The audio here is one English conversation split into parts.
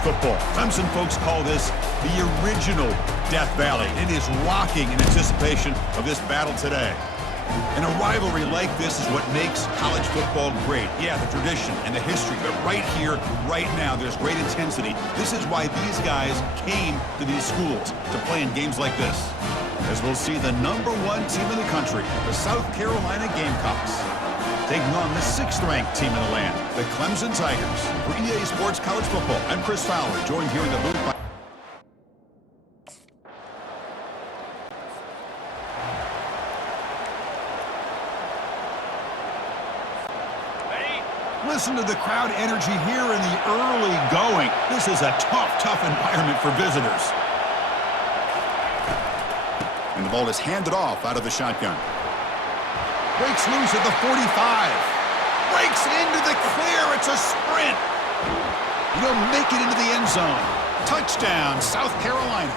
football. Clemson folks call this the original Death Valley. It is rocking in anticipation of this battle today. And a rivalry like this is what makes college football great. Yeah, the tradition and the history, but right here, right now, there's great intensity. This is why these guys came to these schools to play in games like this. As we'll see the #1 team in the country, the South Carolina Gamecocks, taking on the 6th-ranked team in the land, the Clemson Tigers. For EA Sports College Football, I'm Chris Fowler, joined here in the booth by Listen to the crowd energy here in the early going. This is a tough environment for visitors. And the ball is handed off out of the shotgun. Breaks loose at the 45. Breaks into the clear. It's a sprint. He'll make it into the end zone. Touchdown, South Carolina.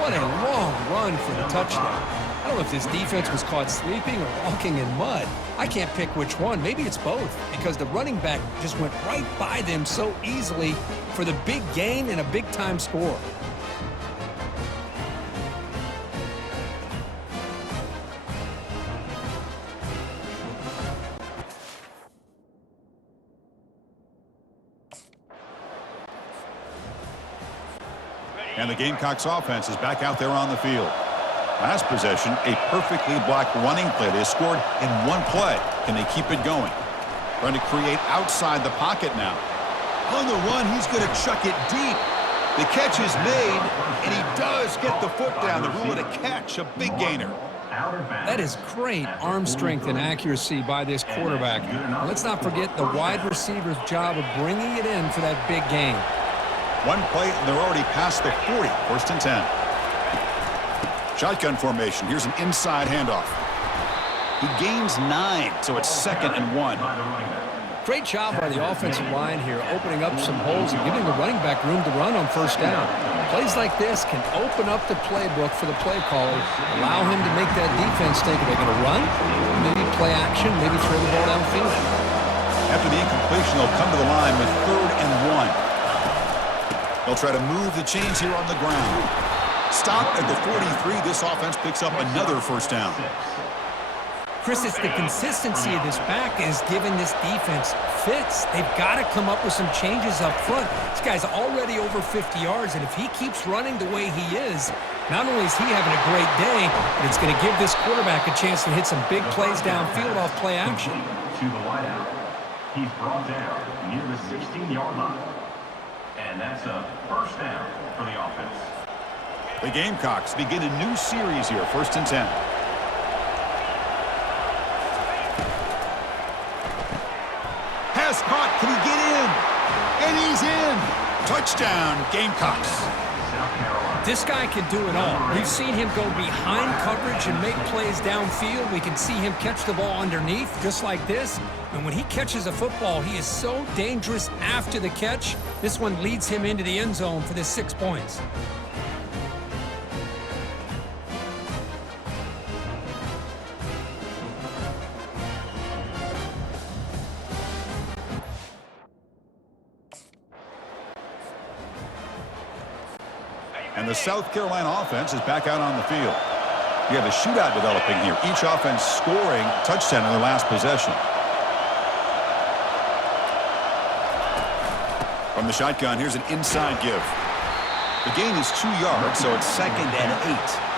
What a long run for the touchdown. I don't know if this defense was caught sleeping or walking in mud. I can't pick which one. Maybe it's both, because the running back just went right by them so easily for the big gain and a big-time score. And the Gamecocks offense is back out there on the field. Last possession, a perfectly blocked running play. They scored in one play. Can they keep it going? Trying to create outside the pocket now. On the run, he's going to chuck it deep. The catch is made, and he does get the foot down to rule it a catch, a big gainer. That is great arm strength and accuracy by this quarterback. And let's not forget the wide receiver's job of bringing it in for that big gain. One play, and they're already past the 40, 1st and 10. Shotgun formation. Here's an inside handoff. He gains 9, so it's 2nd and 1. Great job by the offensive line here, opening up some holes and giving the running back room to run on 1st down. Plays like this can open up the playbook for the play caller, allow him to make that defense think, are they going to run? Maybe play action, maybe throw the ball downfield. After the incompletion, they'll come to the line with 3rd and 1. They'll try to move the chains here on the ground. Stop at the 43. This offense picks up another 1st down. Chris, it's the consistency of this back is giving this defense fits. They've got to come up with some changes up front. This guy's already over 50 yards, and if he keeps running the way he is, not only is he having a great day, but it's going to give this quarterback a chance to hit some big plays downfield off play action. To the wideout. He's brought down near the 16-yard line. And that's a 1st down for the offense. The Gamecocks begin a new series here, 1st and 10. Pass caught. Can he get in? And he's in. Touchdown, Gamecocks. This guy can do it all. We've seen him go behind coverage and make plays downfield. We can see him catch the ball underneath, just like this. And when he catches a football, he is so dangerous after the catch. This one leads him into the end zone for the 6 points. And the South Carolina offense is back out on the field. You have a shootout developing here. Each offense scoring a touchdown in their last possession. From the shotgun, here's an inside give. The gain is 2 yards, so it's 2nd and 8.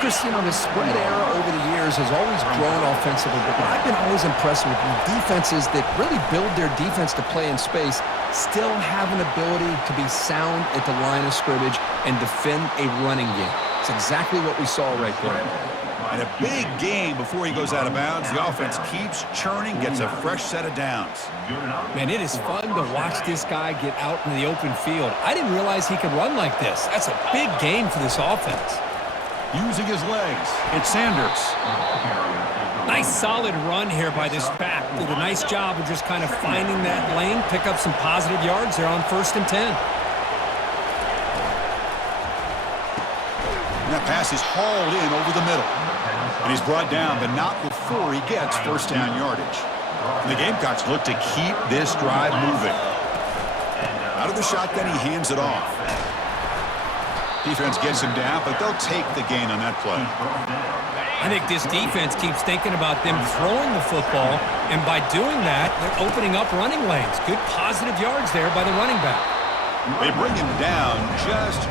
Chris, you know, the spread era over the years has always grown offensively, but I've been always impressed with defenses that really build their defense to play in space, still have an ability to be sound at the line of scrimmage and defend a running game. It's exactly what we saw right there. And a big gain before he goes out of bounds. The offense keeps churning, gets a fresh set of downs. Man, it is fun to watch this guy get out in the open field. I didn't realize he could run like this. That's a big gain for this offense. Using his legs, it's Sanders. Nice solid run here by this back. Did a nice job of just kind of finding that lane, pick up some positive yards there on 1st and 10. And that pass is hauled in over the middle. And he's brought down, but not before he gets 1st down yardage. And the Gamecocks look to keep this drive moving. Out of the shotgun, he hands it off. Defense gets him down, but they'll take the gain on that play. I think this defense keeps thinking about them throwing the football, and by doing that, they're opening up running lanes. Good positive yards there by the running back. They bring him down just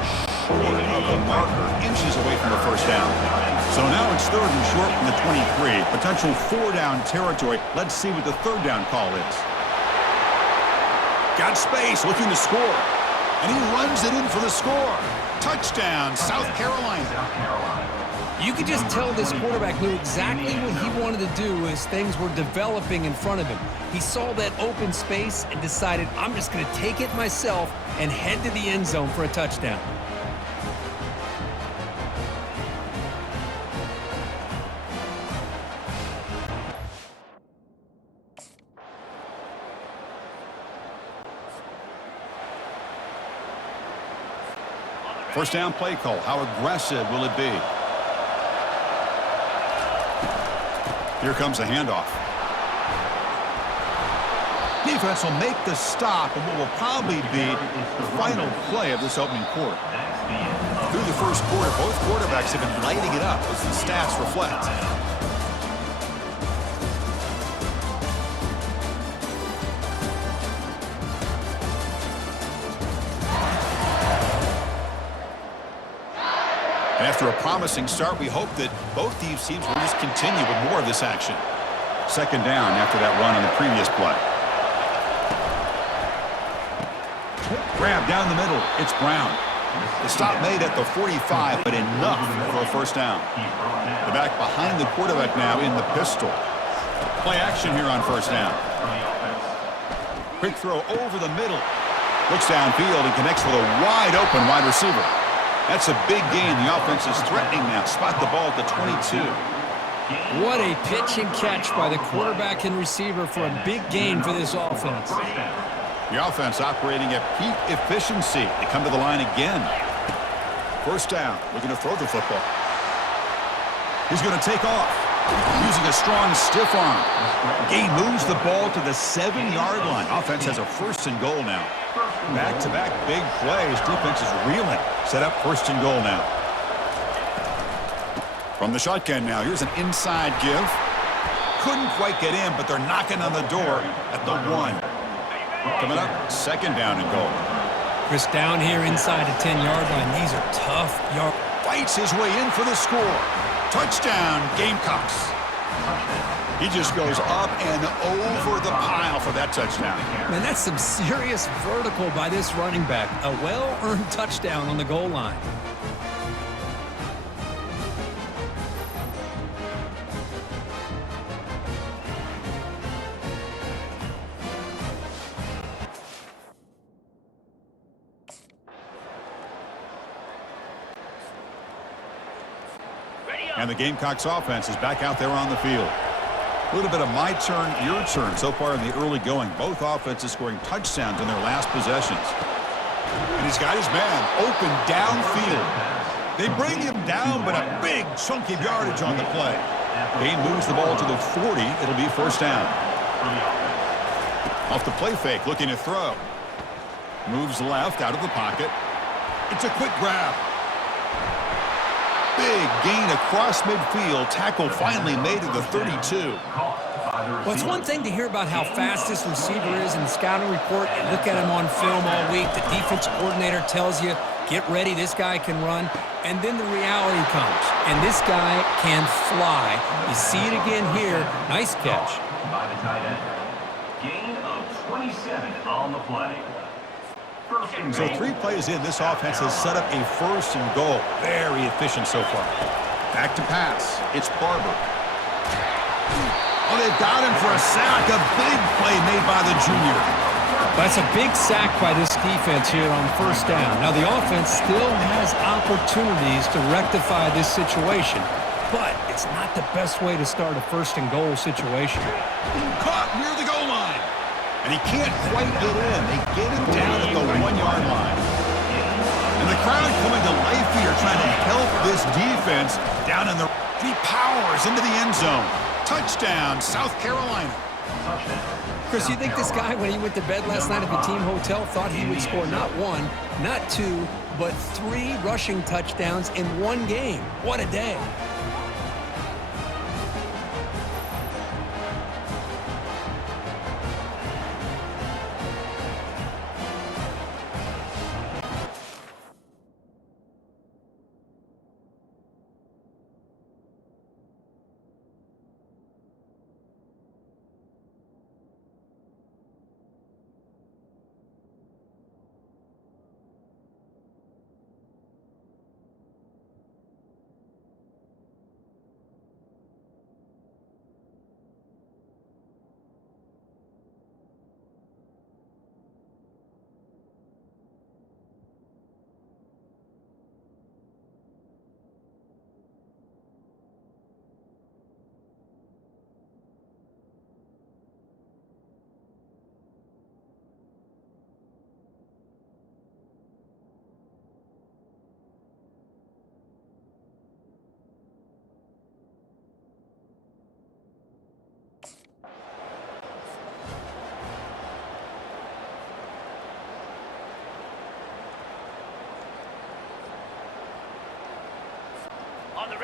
short of the marker, inches away from the first down. So now it's 3rd and short from the 23. Potential 4-down territory. Let's see what the 3rd down call is. Got space, looking to score. And he runs it in for the score. Touchdown, South Carolina. You could just tell this quarterback knew exactly what he wanted to do as things were developing in front of him. He saw that open space and decided, I'm just going to take it myself and head to the end zone for a touchdown. First down play call. How aggressive will it be? Here comes the handoff. Defense will make the stop on what will probably be the final play of this opening quarter. Through the first quarter, both quarterbacks have been lighting it up as the stats reflect. And after a promising start, we hope that both these teams will just continue with more of this action. Second down after that run on the previous play. Grab down the middle. It's Brown. The stop made at the 45, but enough for a first down. The back behind the quarterback now in the pistol. Play action here on first down. Quick throw over the middle. Looks downfield and connects with a wide open wide receiver. That's a big gain. The offense is threatening now. Spot the ball at the 22. What a pitch and catch by the quarterback and receiver for a big gain for this offense. The offense operating at peak efficiency. They come to the line again. First down. Looking to throw the football. He's going to take off. Using a strong stiff arm. Gain moves the ball to the 7-yard line. Offense has a 1st and goal now. Back-to-back big plays. Defense is reeling. Set up 1st and goal now. From the shotgun now, here's an inside give. Couldn't quite get in, but they're knocking on the door at the 1. Coming up, 2nd down and goal. Chris down here inside the 10-yard line. These are tough yards. Fights his way in for the score. Touchdown, Gamecocks. He just goes up and over the pile for that touchdown. Man, that's some serious vertical by this running back. A well-earned touchdown on the goal line. And the Gamecocks offense is back out there on the field. A little bit of my turn, your turn so far in the early going. Both offenses scoring touchdowns in their last possessions. And he's got his man open downfield. They bring him down, but a big chunk of yardage on the play. Gain moves the ball to the 40. It'll be 1st down. Off the play fake, looking to throw. Moves left out of the pocket. It's a quick grab. Big gain across midfield. Tackle finally made at the 32. Well, it's one thing to hear about how fast this receiver is in the scouting report. You look at him on film all week. The defensive coordinator tells you, get ready, this guy can run. And then the reality comes, and this guy can fly. You see it again here. Nice catch. By the tight end. Gain of 27 on the play. So 3 plays in, this offense has set up a 1st and goal. Very efficient so far. Back to pass. It's Barber. Oh, they've got him for a sack. A big play made by the junior. That's a big sack by this defense here on 1st down. Now, the offense still has opportunities to rectify this situation, but it's not the best way to start a 1st and goal situation. Caught near the goal line. And he can't quite get in. They get him down at the 1-yard line. And the crowd coming to life here trying to help this defense down in the... He powers into the end zone. Touchdown, South Carolina. Touchdown. Chris, you think this guy, when he went to bed last night at the team hotel, thought he would score not one, not two, but 3 rushing touchdowns in one game? What a day.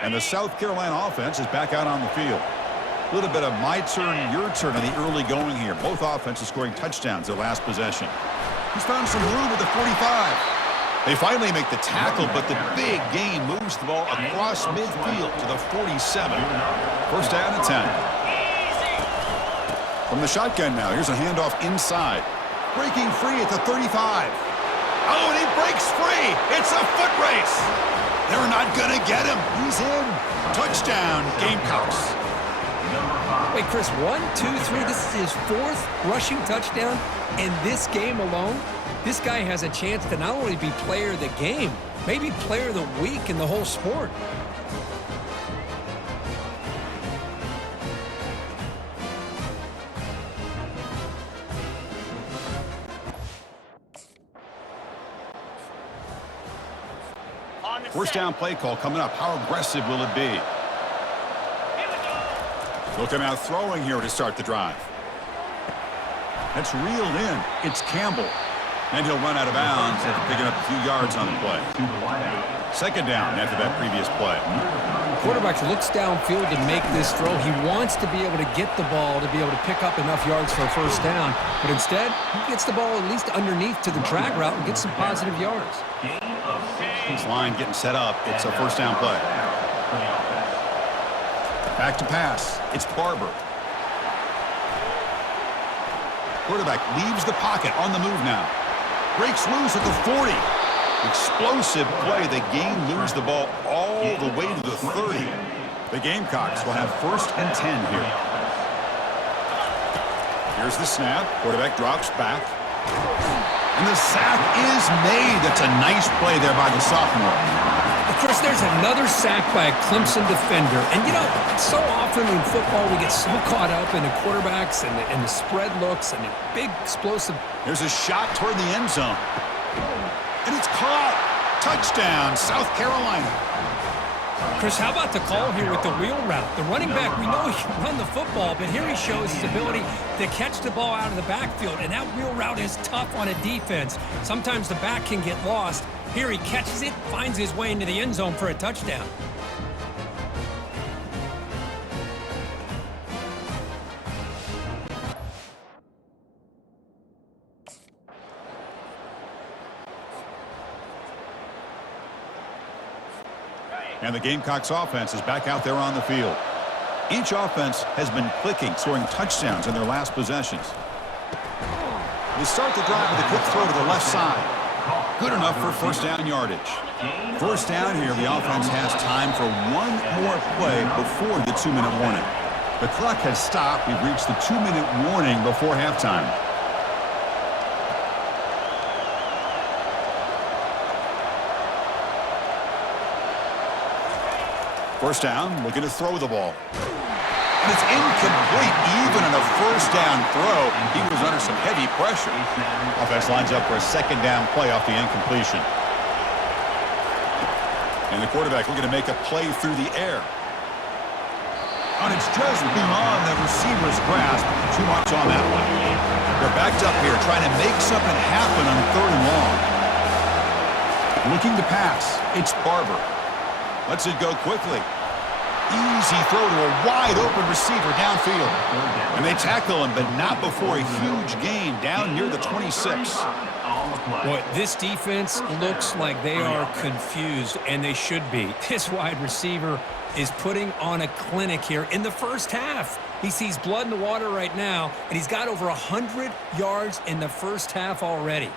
And the South Carolina offense is back out on the field. A little bit of my turn, your turn in the early going here. Both offenses scoring touchdowns their last possession. He's found some room at the 45. They finally make the tackle, but the big gain moves the ball across midfield to the 47. First down and 10. From the shotgun now, here's a handoff inside. Breaking free at the 35. Oh, and he breaks free. It's a foot race. They're not going to get him. He's in. Touchdown, Gamecocks. Wait, Chris, 1, 2, 3. This is his 4th rushing touchdown in this game alone. This guy has a chance to not only be player of the game, maybe player of the week in the whole sport. First down play call coming up. How aggressive will it be? They'll come out throwing here to start the drive. That's reeled in. It's Campbell. And he'll run out of bounds after picking up a few yards on the play. Second down after that previous play. Quarterback looks downfield to make this throw. He wants to be able to get the ball to be able to pick up enough yards for a first down. But instead, he gets the ball at least underneath to the drag route and gets some positive yards. This line getting set up. It's a first down play. Back to pass. It's Barber. Quarterback leaves the pocket on the move now. Breaks loose at the 40. Explosive play. They lose the ball all the way to the 30. The Gamecocks will have first and 10 here. Here's the snap. Quarterback drops back. And the sack is made. That's a nice play there by the sophomore. Of course, there's another sack by a Clemson defender. And, you know, so often in football we get so caught up in the quarterbacks and the spread looks and the big explosive. There's a shot toward the end zone. And it's caught. Touchdown, South Carolina. Chris, how about the call here with the wheel route? The running back, we know he can run the football, but here he shows his ability to catch the ball out of the backfield, and that wheel route is tough on a defense. Sometimes the back can get lost. Here he catches it, finds his way into the end zone for a touchdown. And the Gamecocks offense is back out there on the field. Each offense has been clicking, scoring touchdowns in their last possessions. They start the drive with a quick throw to the left side. Good enough for first down yardage. First down here, the offense has time for one more play before the 2-minute warning. The clock has stopped. We've reached the 2-minute warning before halftime. First down, looking to throw the ball. And it's incomplete, even on a first down throw. He was under some heavy pressure. Offense lines up for a second down play off the incompletion. And the quarterback looking to make a play through the air. And it's just beyond the receiver's grasp. Too much on that one. They're backed up here trying to make something happen on 3rd and long. Looking to pass. It's Barber. Lets it go quickly. Easy throw to a wide-open receiver downfield. And they tackle him, but not before a huge gain down near the 26. Boy, this defense looks like they are confused, and they should be. This wide receiver is putting on a clinic here in the first half. He sees blood in the water right now, and he's got over 100 yards in the first half already.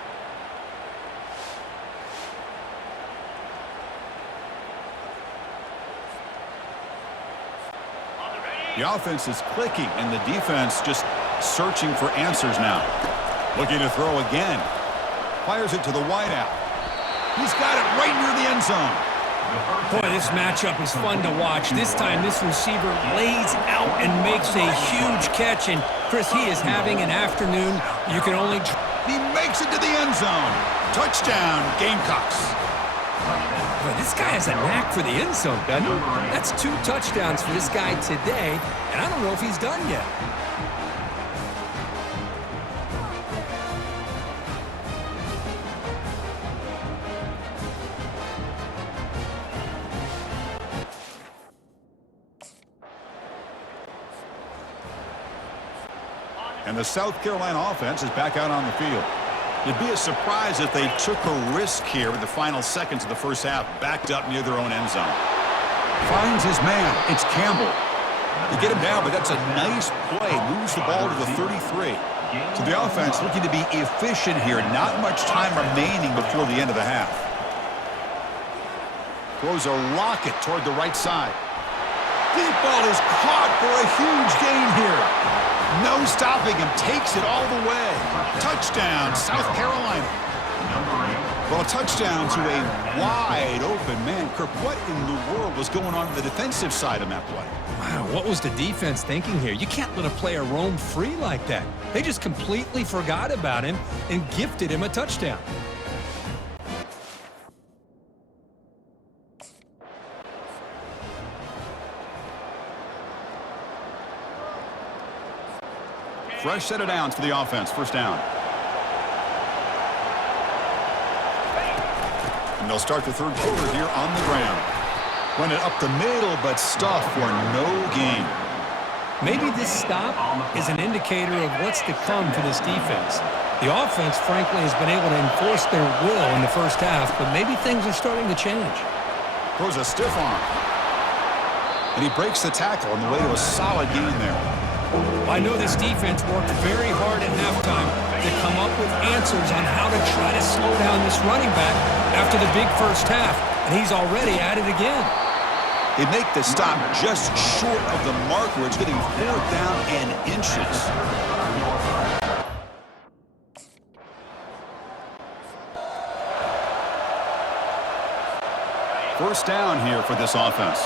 The offense is clicking, and the defense just searching for answers now. Looking to throw again. Fires it to the wideout. He's got it right near the end zone. Boy, this matchup is fun to watch. This time, this receiver lays out and makes a huge catch. And, Chris, he is having an afternoon. You can only... He makes it to the end zone. Touchdown, Gamecocks. Boy, this guy has a knack for the end zone, doesn't he? That's 2 touchdowns for this guy today, and I don't know if he's done yet. And the South Carolina offense is back out on the field. It'd be a surprise if they took a risk here in the final seconds of the first half, backed up near their own end zone. Finds his man. It's Campbell. They get him down, but that's a nice play. Moves the ball to the 33. So the offense looking to be efficient here. Not much time remaining before the end of the half. Throws a rocket toward the right side. Deep ball is caught for a huge gain here. No stopping him. Takes it all the way. Touchdown, South Carolina. Well, a touchdown to a wide open man. Kirk, what in the world was going on the defensive side of that play? Wow, what was the defense thinking here? You can't let a player roam free like that. They just completely forgot about him and gifted him a touchdown. Fresh set of downs for the offense. First down. And they'll start the 3rd quarter here on the ground. Run it up the middle, but stuff for no gain. Maybe this stop is an indicator of what's to come for this defense. The offense, frankly, has been able to enforce their will in the first half, but maybe things are starting to change. Throws a stiff arm. And he breaks the tackle on the way to a solid gain there. I know this defense worked very hard at halftime to come up with answers on how to try to slow down this running back after the big first half, and he's already at it again. They make the stop just short of the marker. It's getting 4th down and inches. First down here for this offense.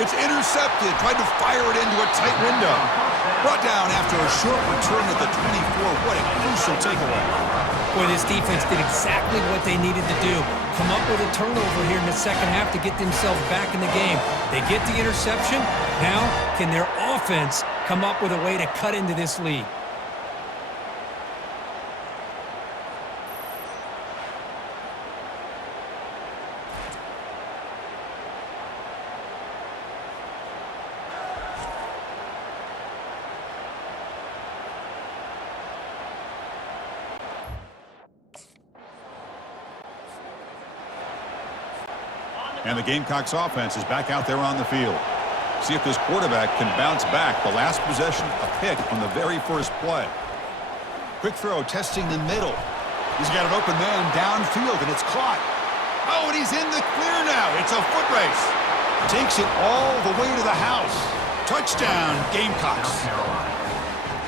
It's intercepted. Tried to fire it into a tight window. Brought down after a short return at the 24. What a crucial takeaway. Boy, this defense did exactly what they needed to do. Come up with a turnover here in the second half to get themselves back in the game. They get the interception. Now, can their offense come up with a way to cut into this lead? And the Gamecocks offense is back out there on the field. See if this quarterback can bounce back. The last possession, a pick on the very first play. Quick throw, testing the middle. He's got an open man downfield, and it's caught. Oh, and he's in the clear now. It's a foot race. Takes it all the way to the house. Touchdown, Gamecocks.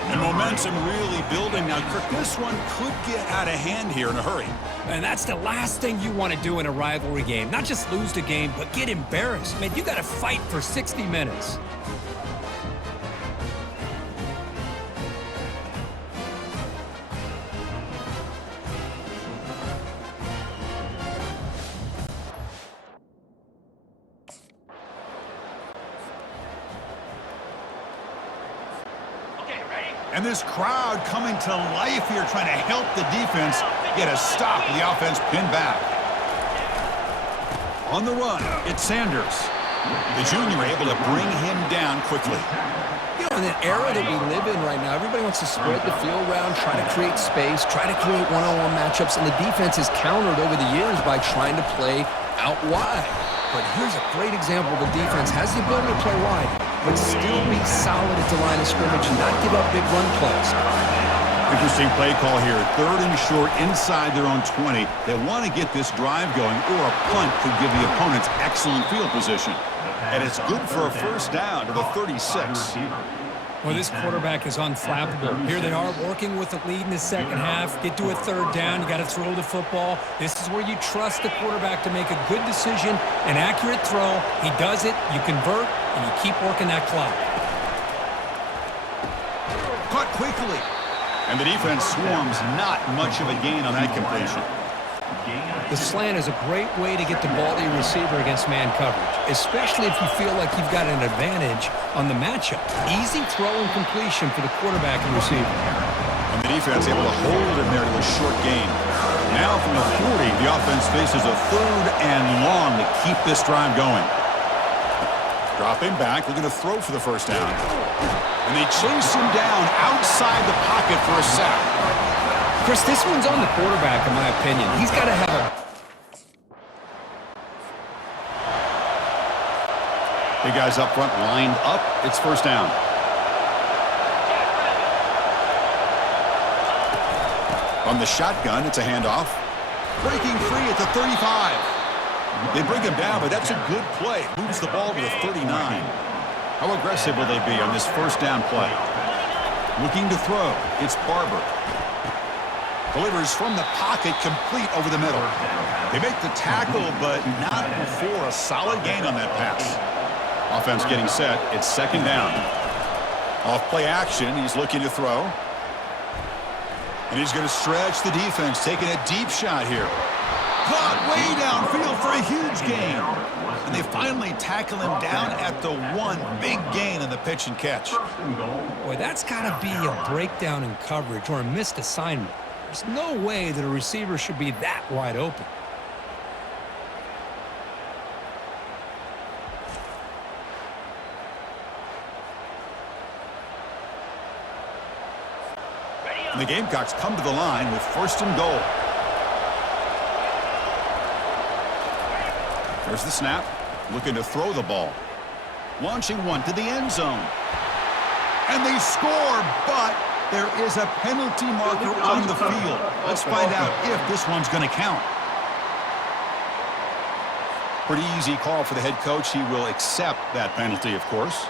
And momentum really building. Now, Kirk, this one could get out of hand here in a hurry. And that's the last thing you want to do in a rivalry game. Not just lose the game, but get embarrassed. Man, you got to fight for 60 minutes. And this crowd coming to life here, trying to help the defense get a stop with the offense pinned back. On the run, it's Sanders. The junior able to bring him down quickly. You know, in an era that we live in right now, everybody wants to spread the field around, try to create space, try to create one-on-one matchups, and the defense has countered over the years by trying to play out wide. But here's a great example. The defense has the ability to play wide, but still be solid at the line of scrimmage and not give up big run plays. Interesting play call here. 3rd and short inside their own 20. They want to get this drive going, or a punt could give the opponents excellent field position. And it's good for a first down to the 36. Well, this quarterback is unflappable. Here they are working with the lead in the second half. Get to a 3rd down. You got to throw the football. This is where you trust the quarterback to make a good decision, an accurate throw. He does it, you convert, and you keep working that clock. Caught quickly. And the defense swarms, not much of a gain on that completion. The slant is a great way to get the ball to your receiver against man coverage, especially if you feel like you've got an advantage on the matchup. Easy throw and completion for the quarterback and receiver. And the defense able to hold him there to a short gain. Now from the 40, the offense faces a 3rd and long to keep this drive going. Dropping back, looking to throw for the first down. And they chase him down outside the pocket for a sack. Chris, this one's on the quarterback, in my opinion. He's got to have a... Big guys up front lined up. It's first down. From the shotgun, it's a handoff. Breaking free at the 35. They bring him down, but that's a good play. Moves the ball to the 39. How aggressive will they be on this first down play? Looking to throw. It's Barber. Delivers from the pocket, complete over the middle. They make the tackle, but not before a solid gain on that pass. Offense getting set. It's 2nd down. Off play action, he's looking to throw. And he's going to stretch the defense, taking a deep shot here. Caught way downfield for a huge gain. And they finally tackle him down at the 1. Big gain in the pitch and catch. Boy, that's got to be a breakdown in coverage or a missed assignment. There's no way that a receiver should be that wide open. And the Gamecocks come to the line with 1st and goal. There's the snap. Looking to throw the ball. Launching one to the end zone. And they score, but there is a penalty marker on the field. Let's find out if this one's going to count. Pretty easy call for the head coach. He will accept that penalty, of course.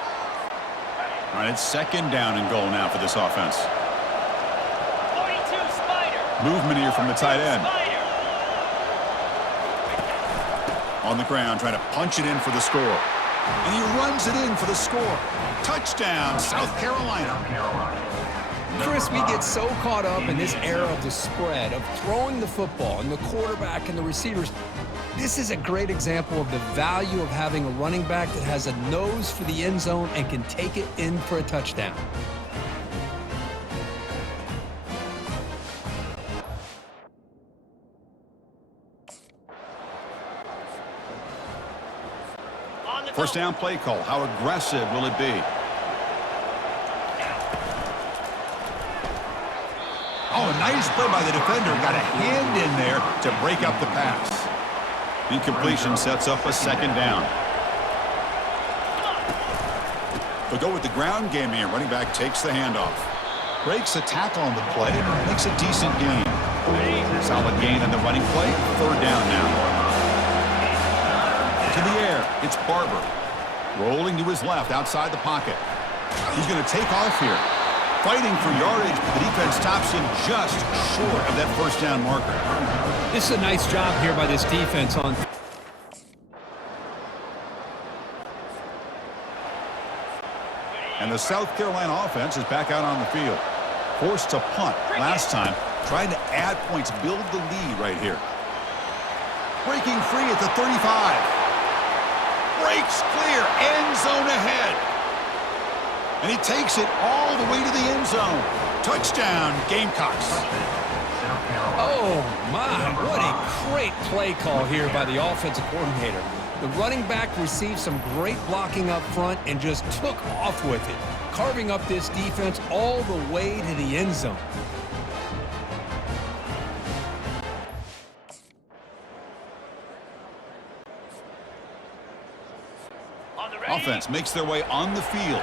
All right, it's 2nd down and goal now for this offense. 42 Spider. Movement here from the tight end. On the ground, trying to punch it in for the score. And he runs it in for the score. Touchdown, South Carolina. Chris, we get so caught up in this era of the spread, of throwing the football and the quarterback and the receivers. This is a great example of the value of having a running back that has a nose for the end zone and can take it in for a touchdown. First down play call. How aggressive will it be? Oh, a nice play by the defender. Got a hand in there to break up the pass. Incompletion sets up a 2nd down. They'll go with the ground game here. Running back takes the handoff. Breaks a tackle on the play. Makes a decent gain. Solid gain on the running play. 3rd down now. To the air, it's Barber. Rolling to his left outside the pocket. He's going to take off here. Fighting for yardage, but the defense stops him just short of that first down marker. This is a nice job here by this defense on. And the South Carolina offense is back out on the field. Forced to punt last time, trying to add points, build the lead right here. Breaking free at the 35. Breaks clear, end zone ahead. And he takes it all the way to the end zone. Touchdown, Gamecocks. Oh, my. What a great play call here by the offensive coordinator. The running back received some great blocking up front and just took off with it, carving up this defense all the way to the end zone. Offense makes their way on the field.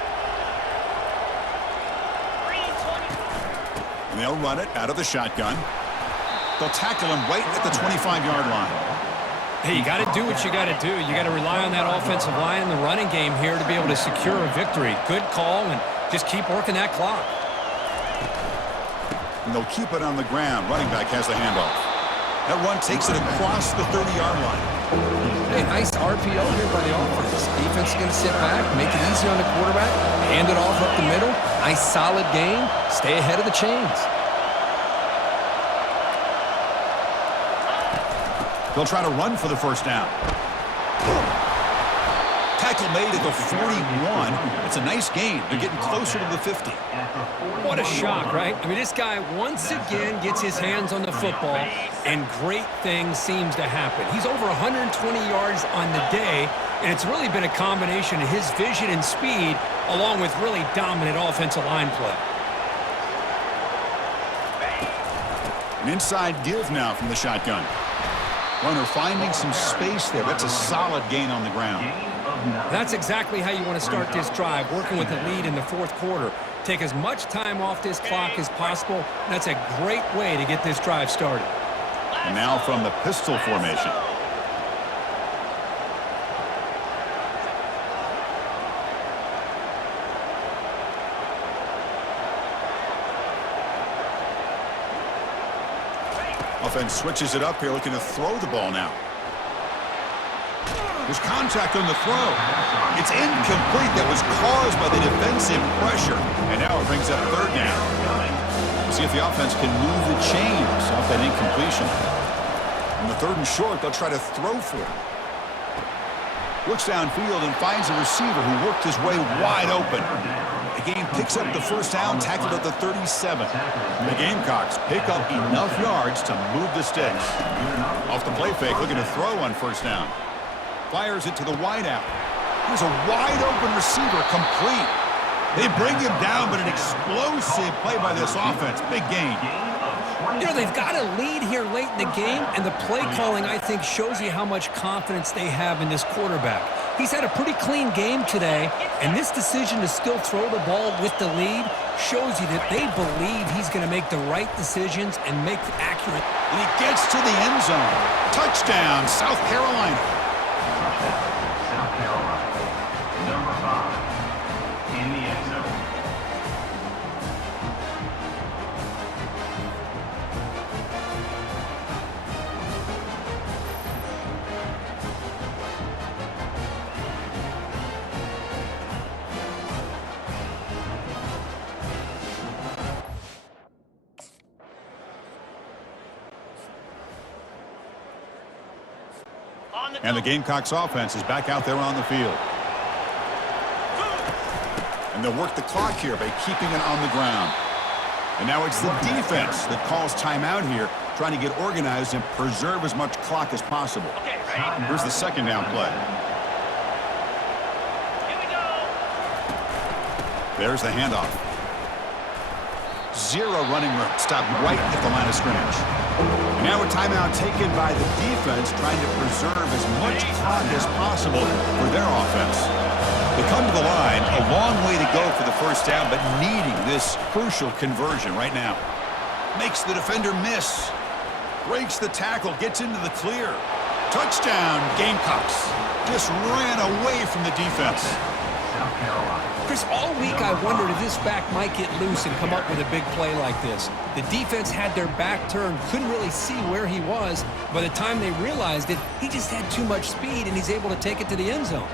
And they'll run it out of the shotgun. They'll tackle him right at the 25-yard line. Hey, you got to do what you got to do. You got to rely on that offensive line and the running game here to be able to secure a victory. Good call, and just keep working that clock. And they'll keep it on the ground. Running back has the handoff. That run takes it across the 30-yard line. Hey, nice RPO here by the offense. Defense is going to sit back, make it easy on the quarterback, hand it off up the middle. Nice solid game. Stay ahead of the chains. They'll try to run for the first down. Tackle made at the 41. It's a nice gain. They're getting closer to the 50. What a shock, right? I mean, this guy once again gets his hands on the football, and great things seems to happen. He's over 120 yards on the day, and it's really been a combination of his vision and speed along with really dominant offensive line play. An inside give now from the shotgun. Runner finding some space there. That's a solid gain on the ground. That's exactly how you want to start this drive, working with the lead in the fourth quarter. Take as much time off this clock as possible. That's a great way to get this drive started. And now from the pistol formation. Offense switches it up here, looking to throw the ball now. There's contact on the throw. It's incomplete. That was caused by the defensive pressure. And now it brings up third down. See if the offense can move the chains off that incompletion. On the third and short, they'll try to throw for it. Looks downfield and finds a receiver who worked his way wide open. The game picks up the first down, tackled at the 37. The Gamecocks pick up enough yards to move the sticks. Off the play fake, looking to throw on first down. Fires it to the wideout. Here's a wide-open receiver, complete. They bring him down, but an explosive play by this offense. Big gain. You know, they've got a lead here late in the game, and the play calling, I think, shows you how much confidence they have in this quarterback. He's had a pretty clean game today, and this decision to still throw the ball with the lead shows you that they believe he's going to make the right decisions and make accurate. And he gets to the end zone. Touchdown, South Carolina. South Carolina. Number 5 in the end zone. And the Gamecocks offense is back out there on the field. And they'll work the clock here by keeping it on the ground. And now it's the defense that calls timeout here, trying to get organized and preserve as much clock as possible. Here's the second down play. Here we go. There's the handoff. Zero running room. Stopped right at the line of scrimmage. And now a timeout taken by the defense, trying to preserve as much clock as possible for their offense. They come to the line, a long way to go for the first down, but needing this crucial conversion right now. Makes the defender miss. Breaks the tackle, gets into the clear. Touchdown, Gamecocks. Just ran away from the defense. South Carolina. Chris, all week I wondered if this back might get loose and come up with a big play like this. The defense had their back turned, couldn't really see where he was. By the time they realized it, he just had too much speed, and he's able to take it to the end zone.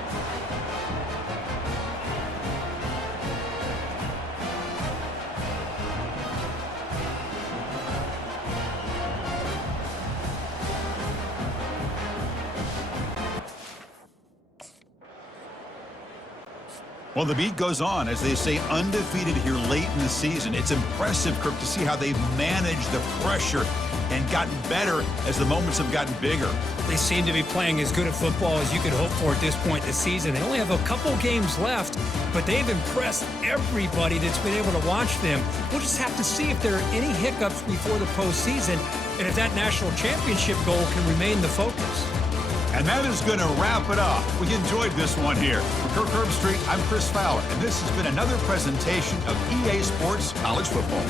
Well, the beat goes on as they stay undefeated here late in the season. It's impressive, Kirk, to see how they've managed the pressure and gotten better as the moments have gotten bigger. They seem to be playing as good a football as you could hope for at this point in the season. They only have a couple games left, but they've impressed everybody that's been able to watch them. We'll just have to see if there are any hiccups before the postseason and if that national championship goal can remain the focus. And that is going to wrap it up. We enjoyed this one here. For Kirk Herbstreit, I'm Chris Fowler, and this has been another presentation of EA Sports College Football.